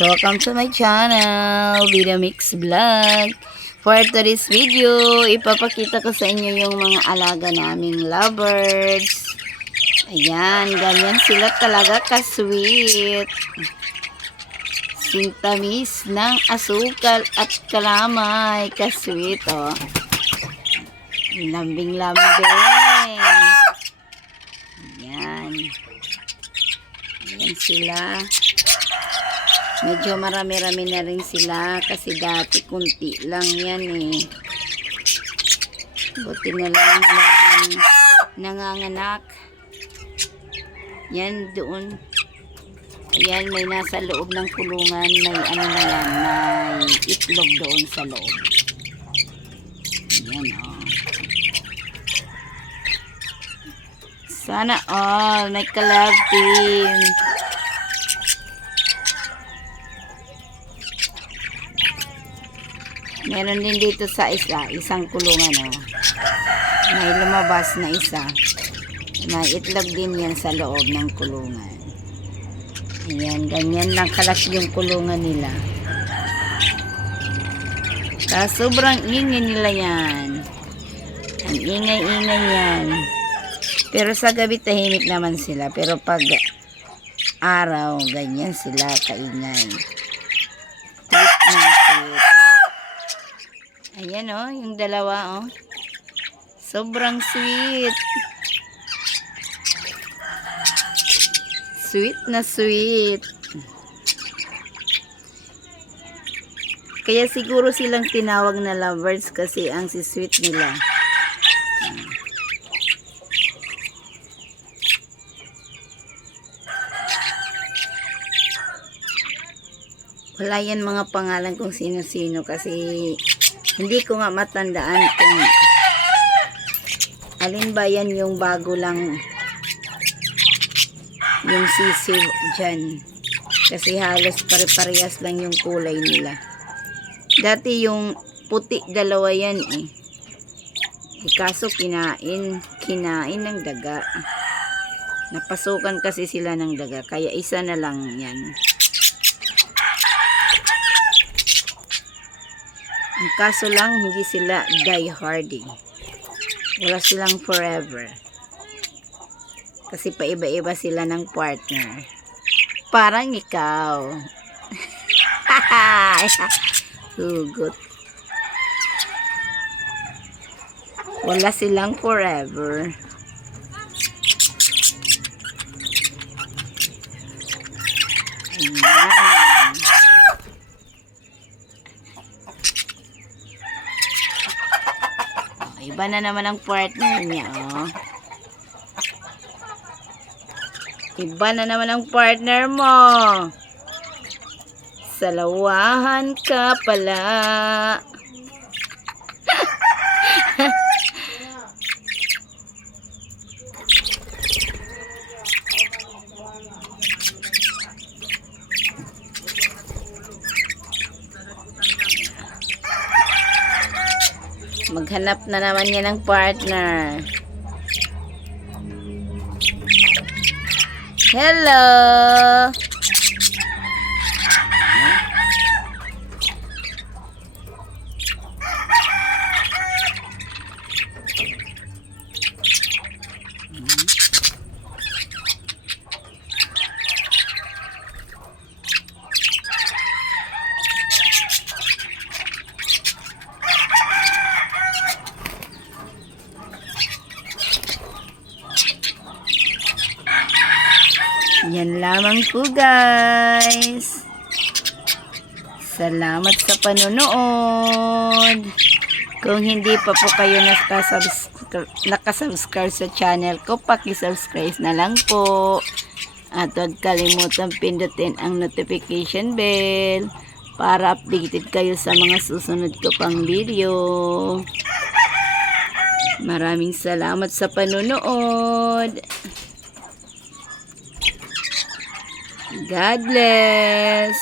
Welcome to my channel, Video Mix Vlog. For today's video, ipapakita ko sa inyo yung mga alaga naming lovebirds. Ayan, ganyan sila talaga ka-sweet. Sintamis ng asukal at kalamay, ka-sweet, oh. Lambing-lambing. Ayan. Ayan sila. Medyo marami-rami na rin sila kasi dati kunti lang yan eh. Buti na lang laging nanganganak. Yan doon. Ayan, may nasa loob ng kulungan. May ano na yan, may itlog doon sa loob. Ayan oh. Sana all may ka-love team. Meron din dito sa isang kulungan oh. May lumabas na isa. May itlog din yan sa loob ng kulungan. Ayan, ganyan lang kalaki yung kulungan nila. Sobrang ingay nila yan. Ang ingay-ingay yan. Pero sa gabi tahimik naman sila. Pero pag araw, ganyan sila kaingay. Tweet na tweet. Ayan oh, yung dalawa oh. Sobrang sweet. Sweet na sweet. Kaya siguro silang tinawag na lovers kasi ang sweet nila. Wala yan mga pangalan kung sino-sino kasi hindi ko nga matandaan kung alin ba yan yung bago lang yung sisiw dyan. Kasi halos pare-parehas lang yung kulay nila. Dati yung puti dalawa yan eh. Kaso kinain ng daga. Napasukan kasi sila ng daga. Kaya isa na lang yan. Ang kaso lang, hindi sila die harding. Wala silang forever. Kasi paiba-iba sila ng partner. Parang ikaw. Hugot. Wala silang forever. Ayan. Iba na naman ang partner niya, oh. Iba na naman ang partner mo. Salawahan ka pala. Maghanap na naman yan ng partner. Hello! Yan lamang po guys. Salamat sa panonood. Kung hindi pa po kayo nakasubscribe sa channel ko, paki-subscribe na lang po. At huwag kalimutan pindutin ang notification bell para updated kayo sa mga susunod ko pang video. Maraming salamat sa panonood. God bless.